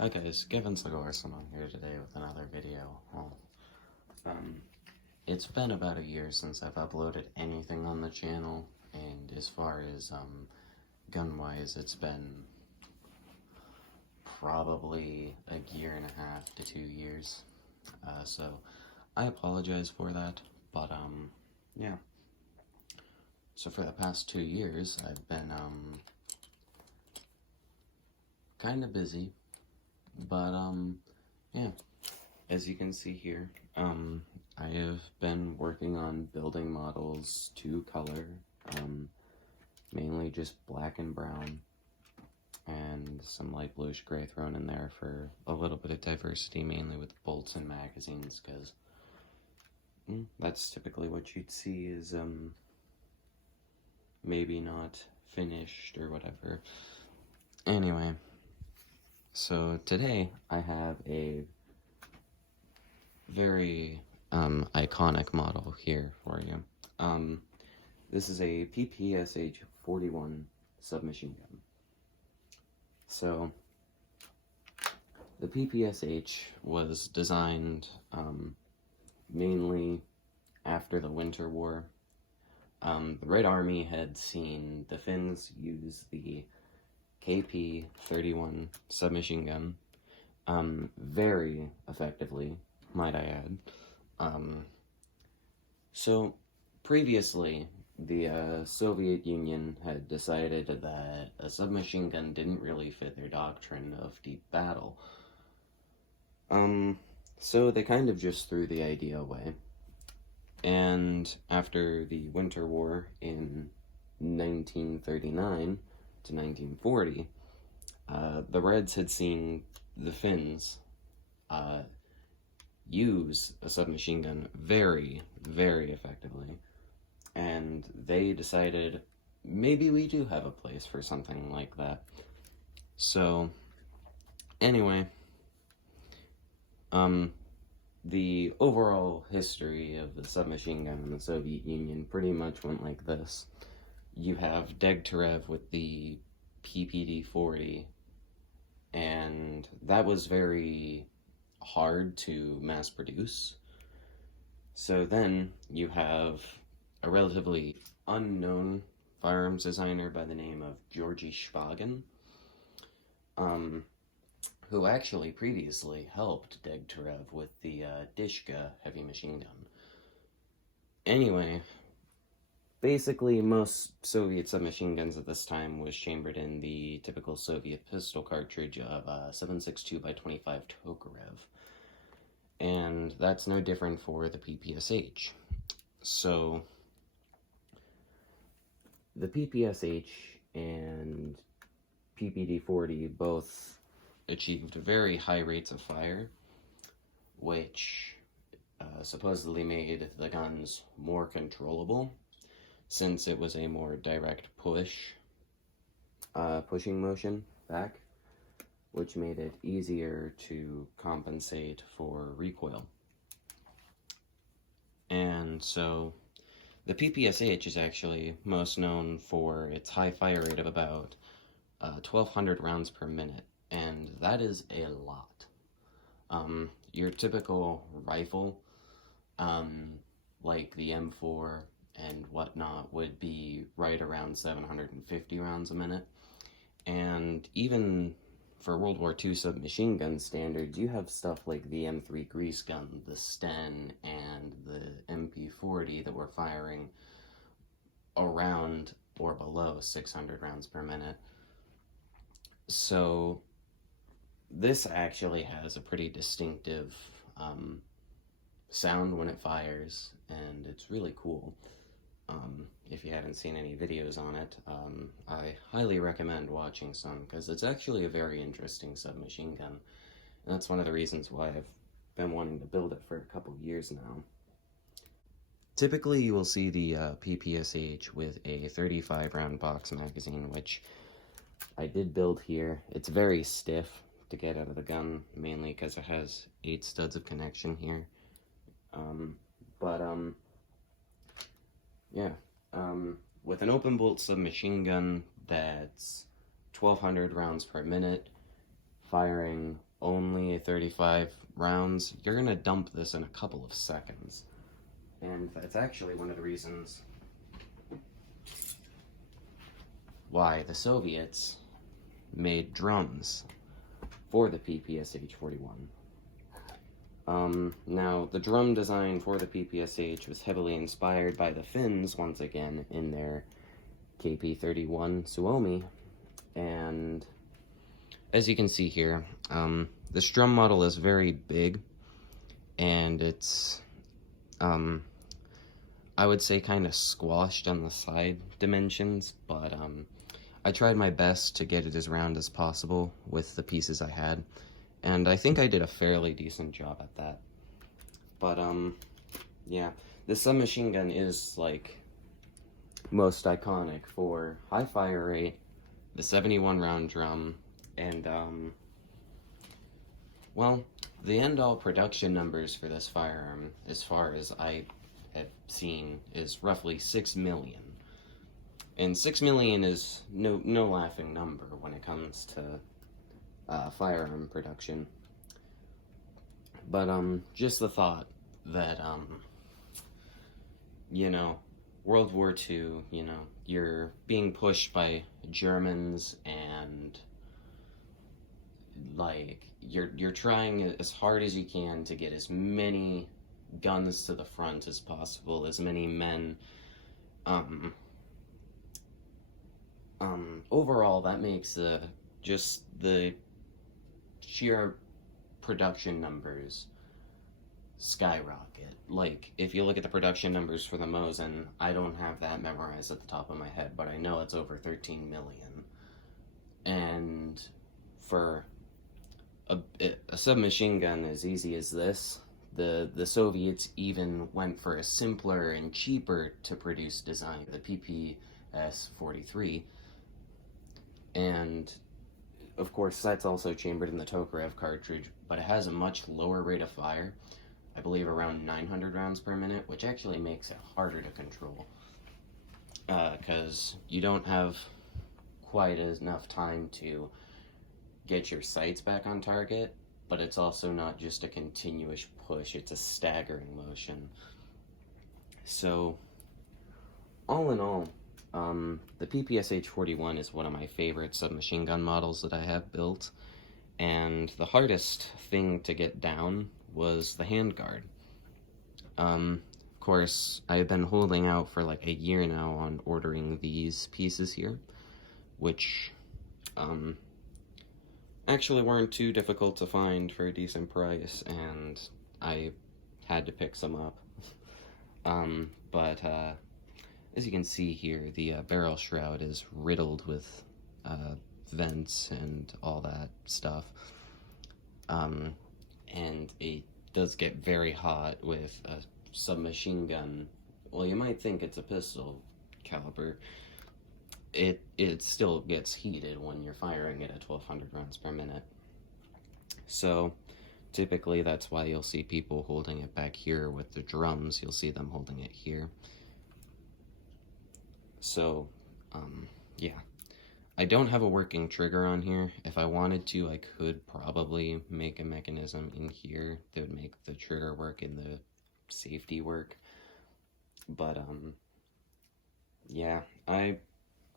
Hi guys, Kevin Sigorson here today with another video. It's been about a year since I've uploaded anything on the channel, and as far as gun-wise, it's been probably a year and a half to 2 years. So I apologize for that, but yeah. So for the past 2 years, I've been kind of busy, but yeah. As you can see here, I have been working on building models to color, mainly just black and brown, and some light bluish gray thrown in there for a little bit of diversity, mainly with bolts and magazines, because that's typically what you'd see is maybe not finished or whatever. Anyway, so today I have a very iconic model here for you. This is a Ppsh 41 submachine gun. So the Ppsh was designed mainly after the Winter War. The Red Army had seen the Finns use the KP-31 submachine gun very effectively, might I add. So previously, the Soviet Union had decided that a submachine gun didn't really fit their doctrine of deep battle. So they kind of just threw the idea away. And after the Winter War in 1939 to 1940, the Reds had seen the Finns use a submachine gun very, very effectively, and they decided maybe we do have a place for something like that. So anyway, the overall history of the submachine gun in the Soviet Union pretty much went like this. You have Degtyarev with the PPD-40, and that was very hard to mass produce. So then you have a relatively unknown firearms designer by the name of Georgy Shpagin, who actually previously helped Degtyarev with the Dishka heavy machine gun. Anyway, basically most Soviet submachine guns at this time was chambered in the typical Soviet pistol cartridge of 7.62 by 25 Tokarev. And that's no different for the PPSH. So the PPSH and PPD-40 both achieved very high rates of fire, which supposedly made the guns more controllable, since it was a more direct pushing motion back, which made it easier to compensate for recoil. And so the PPSH is actually most known for its high fire rate of about 1,200 rounds per minute, and that is a lot. Your typical rifle, like the M4 and whatnot, would be right around 750 rounds a minute. And even for World War II submachine gun standards, you have stuff like the M3 grease gun, the Sten, and the MP40 that were firing around or below 600 rounds per minute. So this actually has a pretty distinctive sound when it fires, and it's really cool. If you haven't seen any videos on it, I highly recommend watching some, because it's actually a very interesting submachine gun, and that's one of the reasons why I've been wanting to build it for a couple years now. Typically, you will see the PPSH with a 35 round box magazine, which I did build here. It's very stiff to get out of the gun, mainly because it has 8 studs of connection here. Yeah. With an open bolt submachine gun that's 1,200 rounds per minute, firing only 35 rounds, you're gonna dump this in a couple of seconds. And that's actually one of the reasons why the Soviets made drums for the PPSH-41. Now, the drum design for the PPSH was heavily inspired by the Finns, once again, in their KP-31 Suomi, and as you can see here, this drum model is very big, and it's, I would say kind of squashed on the side dimensions, but I tried my best to get it as round as possible with the pieces I had, and I think I did a fairly decent job at that. But, yeah, the submachine gun is, like, most iconic for high fire rate, the 71 round drum, and, well, the end-all production numbers for this firearm, as far as I have seen, is roughly 6 million. And 6 million is no laughing number when it comes to firearm production. But just the thought that you know, World War II, you know, you're being pushed by Germans, and like you're trying as hard as you can to get as many guns to the front as possible, as many men. Overall, that makes just the sheer production numbers skyrocket. Like, if you look at the production numbers for the Mosin, I don't have that memorized at the top of my head, but I know it's over 13 million. And for a submachine gun as easy as this, the Soviets even went for a simpler and cheaper to produce design, the PPS-43. And, of course, that's also chambered in the Tokarev cartridge, but it has a much lower rate of fire, I believe around 900 rounds per minute, which actually makes it harder to control, because you don't have quite enough time to get your sights back on target, but it's also not just a continuous push, it's a staggering motion. So, all in all, the PPSH-41 is one of my favorite submachine gun models that I have built, and the hardest thing to get down was the handguard. Of course, I've been holding out for like a year now on ordering these pieces here, which, actually weren't too difficult to find for a decent price, and I had to pick some up. But as you can see here, the barrel shroud is riddled with vents and all that stuff. And it does get very hot with a submachine gun. Well, you might think it's a pistol caliber. It still gets heated when you're firing it at 1200 rounds per minute. So typically that's why you'll see people holding it back here with the drums. You'll see them holding it here. So, yeah. I don't have a working trigger on here. If I wanted to, I could probably make a mechanism in here that would make the trigger work and the safety work. But, yeah, I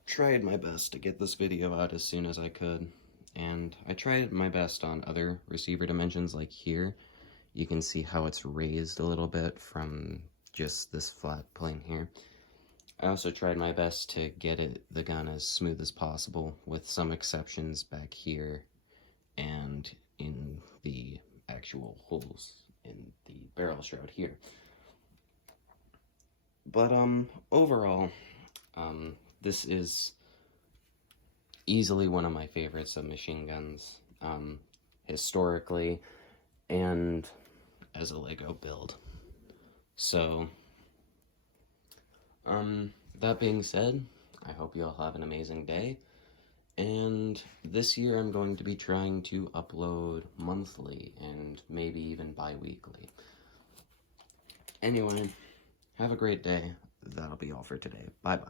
tried my best to get this video out as soon as I could, and I tried my best on other receiver dimensions, like here. You can see how it's raised a little bit from just this flat plane here. I also tried my best to get the gun as smooth as possible, with some exceptions back here and in the actual holes in the barrel shroud here. But overall, this is easily one of my favorite submachine guns, historically and as a Lego build. So, that being said, I hope you all have an amazing day, and this year I'm going to be trying to upload monthly and maybe even bi-weekly. Anyway, have a great day. That'll be all for today. Bye-bye.